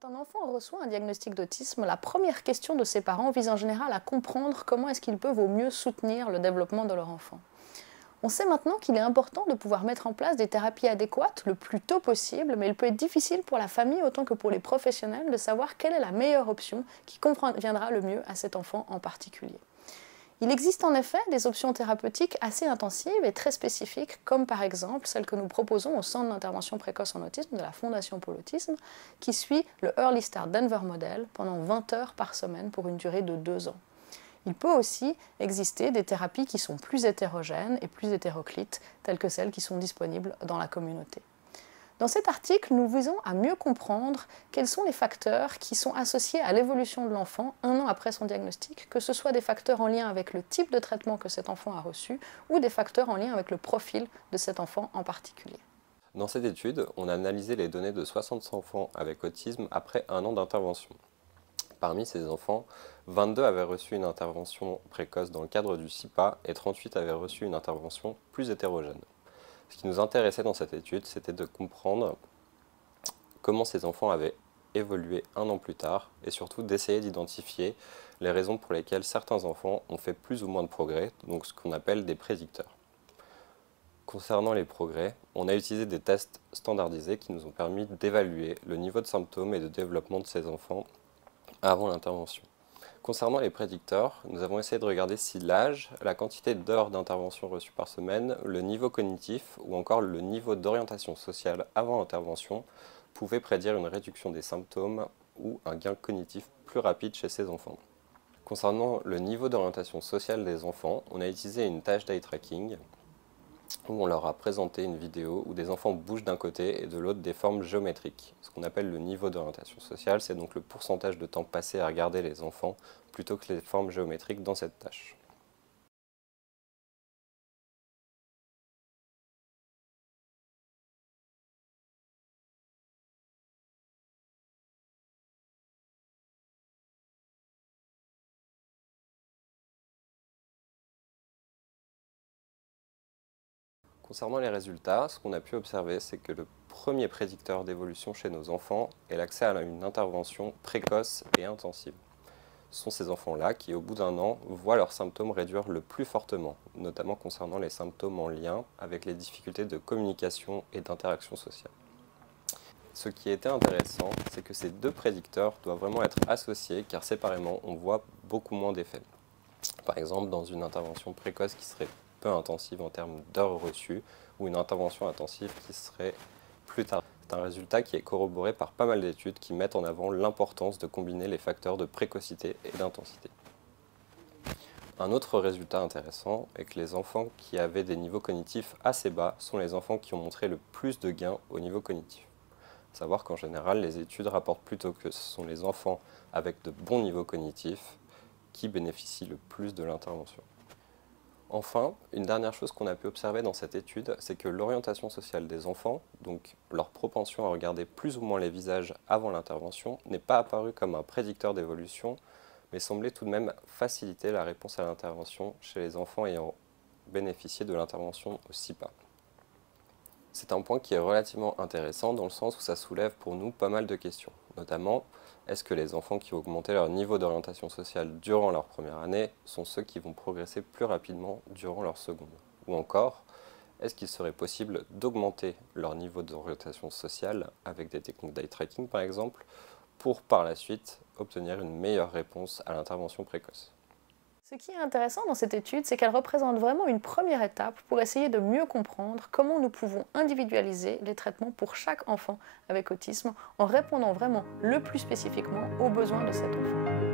Quand un enfant reçoit un diagnostic d'autisme, la première question de ses parents vise en général à comprendre comment est-ce qu'ils peuvent au mieux soutenir le développement de leur enfant. On sait maintenant qu'il est important de pouvoir mettre en place des thérapies adéquates le plus tôt possible, mais il peut être difficile pour la famille autant que pour les professionnels de savoir quelle est la meilleure option qui conviendra le mieux à cet enfant en particulier. Il existe en effet des options thérapeutiques assez intensives et très spécifiques, comme par exemple celle que nous proposons au Centre d'intervention précoce en autisme de la Fondation Pôle Autisme, qui suit le Early Start Denver Model pendant 20 heures par semaine pour une durée de 2 ans. Il peut aussi exister des thérapies qui sont plus hétérogènes et plus hétéroclites, telles que celles qui sont disponibles dans la communauté. Dans cet article, nous visons à mieux comprendre quels sont les facteurs qui sont associés à l'évolution de l'enfant un an après son diagnostic, que ce soit des facteurs en lien avec le type de traitement que cet enfant a reçu ou des facteurs en lien avec le profil de cet enfant en particulier. Dans cette étude, on a analysé les données de 60 enfants avec autisme après un an d'intervention. Parmi ces enfants, 22 avaient reçu une intervention précoce dans le cadre du CIPA et 38 avaient reçu une intervention plus hétérogène. Ce qui nous intéressait dans cette étude, c'était de comprendre comment ces enfants avaient évolué un an plus tard et surtout d'essayer d'identifier les raisons pour lesquelles certains enfants ont fait plus ou moins de progrès, donc ce qu'on appelle des prédicteurs. Concernant les progrès, on a utilisé des tests standardisés qui nous ont permis d'évaluer le niveau de symptômes et de développement de ces enfants avant l'intervention. Concernant les prédicteurs, nous avons essayé de regarder si l'âge, la quantité d'heures d'intervention reçues par semaine, le niveau cognitif ou encore le niveau d'orientation sociale avant l'intervention pouvaient prédire une réduction des symptômes ou un gain cognitif plus rapide chez ces enfants. Concernant le niveau d'orientation sociale des enfants, on a utilisé une tâche d'eye tracking où on leur a présenté une vidéo où des enfants bougent d'un côté et de l'autre des formes géométriques. Ce qu'on appelle le niveau d'orientation sociale, c'est donc le pourcentage de temps passé à regarder les enfants plutôt que les formes géométriques dans cette tâche. Concernant les résultats, ce qu'on a pu observer, c'est que le premier prédicteur d'évolution chez nos enfants est l'accès à une intervention précoce et intensive. Ce sont ces enfants-là qui, au bout d'un an, voient leurs symptômes réduire le plus fortement, notamment concernant les symptômes en lien avec les difficultés de communication et d'interaction sociale. Ce qui était intéressant, c'est que ces deux prédicteurs doivent vraiment être associés, car séparément, on voit beaucoup moins d'effets. Par exemple, dans une intervention précoce qui serait peu intensive en termes d'heures reçues, ou une intervention intensive qui serait plus tard. C'est un résultat qui est corroboré par pas mal d'études qui mettent en avant l'importance de combiner les facteurs de précocité et d'intensité. Un autre résultat intéressant est que les enfants qui avaient des niveaux cognitifs assez bas sont les enfants qui ont montré le plus de gains au niveau cognitif. À savoir qu'en général, les études rapportent plutôt que ce sont les enfants avec de bons niveaux cognitifs qui bénéficient le plus de l'intervention. Enfin, une dernière chose qu'on a pu observer dans cette étude, c'est que l'orientation sociale des enfants, donc leur propension à regarder plus ou moins les visages avant l'intervention, n'est pas apparue comme un prédicteur d'évolution, mais semblait tout de même faciliter la réponse à l'intervention chez les enfants ayant bénéficié de l'intervention au CIPA. C'est un point qui est relativement intéressant dans le sens où ça soulève pour nous pas mal de questions, notamment est-ce que les enfants qui ont augmenté leur niveau d'orientation sociale durant leur première année sont ceux qui vont progresser plus rapidement durant leur seconde? Ou encore, est-ce qu'il serait possible d'augmenter leur niveau d'orientation sociale avec des techniques d'eye tracking par exemple, pour par la suite obtenir une meilleure réponse à l'intervention précoce? Ce qui est intéressant dans cette étude, c'est qu'elle représente vraiment une première étape pour essayer de mieux comprendre comment nous pouvons individualiser les traitements pour chaque enfant avec autisme en répondant vraiment le plus spécifiquement aux besoins de cet enfant.